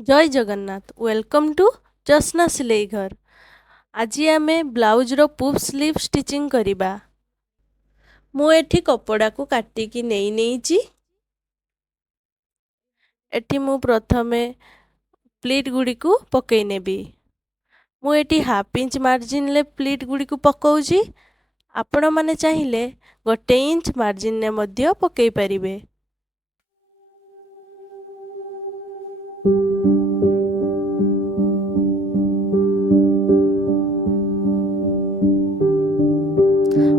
जय Jagannath welcome to Jasna सिलाई घर। आज आमे ब्लाउज रो पुफ स्लीव स्टिचिंग करिबा। मु एठी कपड़ा को काटिकी नेई नेइची। एठी मु प्रथमे प्लीट गुडी को पकई नेबी। मु एठी हाफ इंच मार्जिन ले प्लीट गुडी को पकाउची। आपण माने चाहिले 1 इंच मार्जिन ने मध्य पकई परिबे।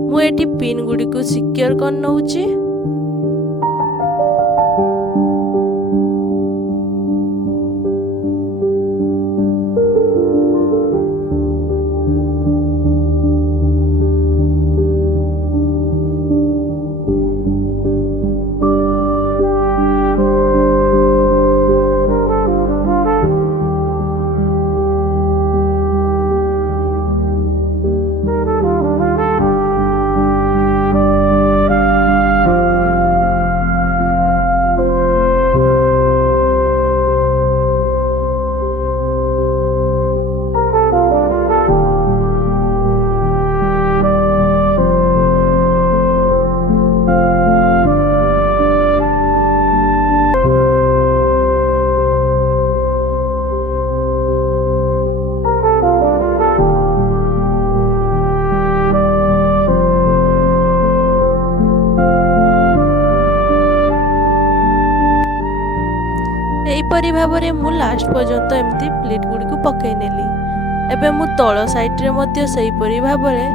मु एठी पिन गुडी को सिक्योर कर नउची। एहीपरी भाବରେ ମୁଁ ଲାଷ୍ଟ ପର୍ଯ୍ୟନ୍ତ ଏମିତି ପ୍ଲିଟ୍ ଗୁଡ଼ିକୁ ପକାଇ ନେଲି। ଏବେ ମୁଁ ତଳ ସାଇଡ଼ରେ ମଧ୍ୟ ସେହିପରି ଭାବରେ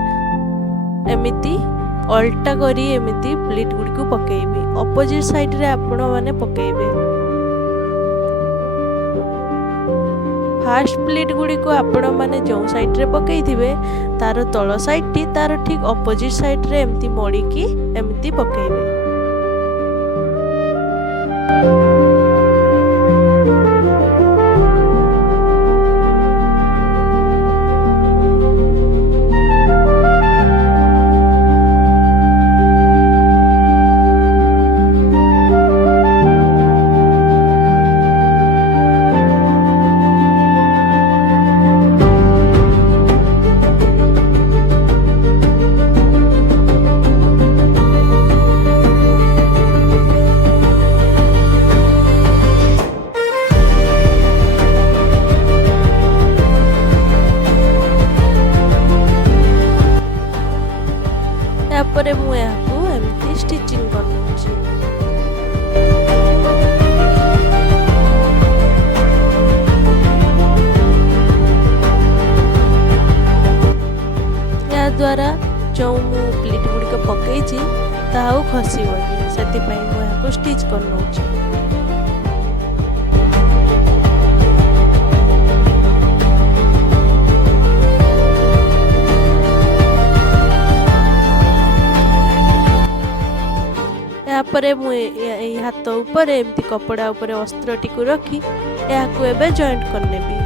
ଏମିତି ଅଲଟା କରି ଏମିତି ପ୍ଲିଟ୍ ଗୁଡ଼ିକୁ ପକାଇବି। ଅପୋଜିଟ୍ ସାଇଡ଼ରେ ଆପଣମାନେ ପକାଇବେ। ଫାଷ୍ଟ ପ୍ଲିଟ୍ ଗୁଡ଼ିକୁ ଆପଣମାନେ ଯେଉଁ ସାଇଡ଼ରେ ପକାଇଥିବେ ତାର ତଳ ସାଇଡ଼ଟି ତାର ଠିକ୍ ଅପୋଜିଟ୍ ସାଇଡ଼ରେ ଏମିତି ମୋଡ଼ିକି ଏମିତି ପକାଇବେ। तापरे मु याकू एमती स्टिचिंग करनोची। या द्वारा जो मु प्लीट गुडी को पकईची ताऊ खसीबनी सेति पई मु याकू स्टिच करनोची। यापरे मु हाथ ऊपर एमती कपड़ा ऊपर अस्त्रटी को रखी याकू एबे जॉइंट करनेबी।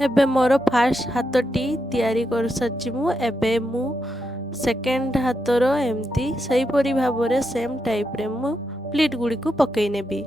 एबे मोर फास्ट हाथटी तैयारी कर सच्ची मु एबे मु सेकेंड हाथर एमती सही परी भाबरे सेम टाइप रे मु प्लीट गुडी को पकई नेबी।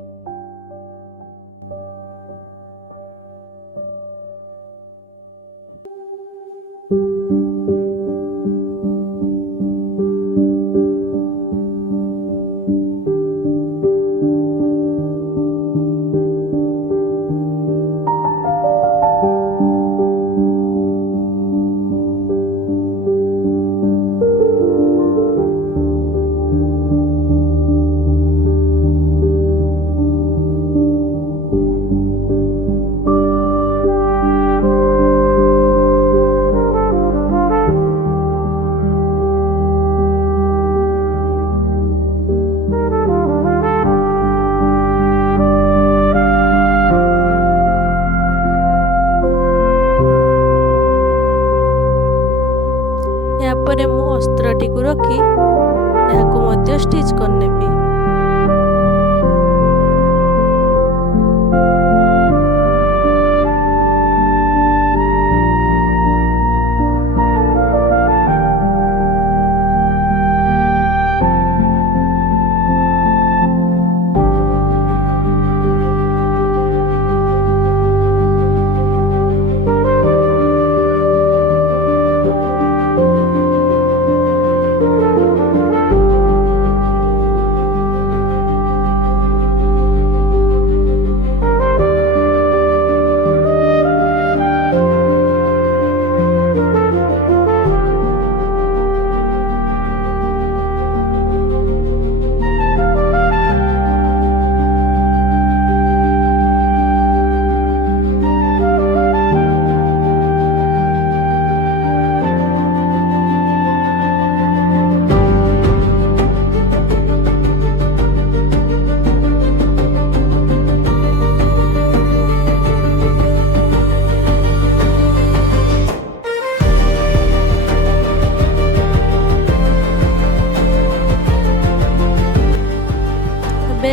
ଅସ୍ତ୍ରଟିକୁ ରଖି ଏହାକୁ ମଧ୍ୟ ଷ୍ଟିଚ୍ କରିନେବି।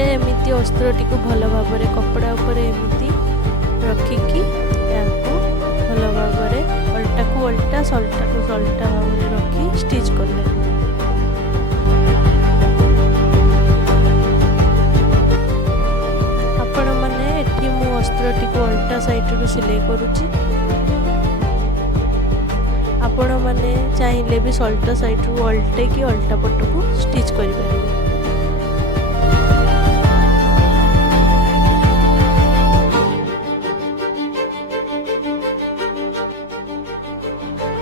एमती अस्त्रटी को भल भाव कपड़ा उपर एमती रखिकी भल भाव अल्टा को अल्टा सल्टा को सल्टा भाव रखी स्टिच करले। आपण माने एठी मु अस्त्रटी को अल्टा साइड रू सिलाई करूची। आपण माने चाहिले भी सल्टा साइड रू अल्टे की अल्टा पट को स्टिच करि परिबे।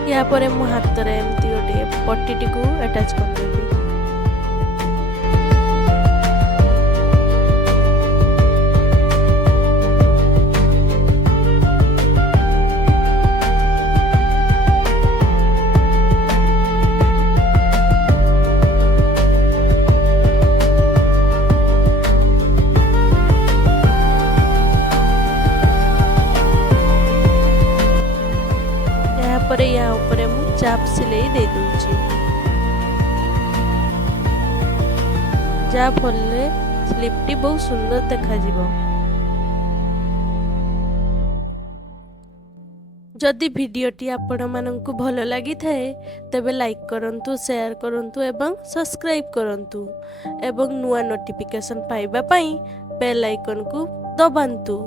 या परे मु हाथ रे एमती गोटे पट्टीटी को अटैच करदेबी। या ऊपर मु चाप सिलाई दे दूची जा फलले स्लीपटी बहुत सुंदर देखा जिवो। जदि भिडियोटी आपण माननकु भल लागि थाए तबे लाइक करंतु, शेयर करंतु एवं सब्सक्राइब करंतु एवं नुआ नोटिफिकेशन पाइबा पई बेल आइकन को दबांतु।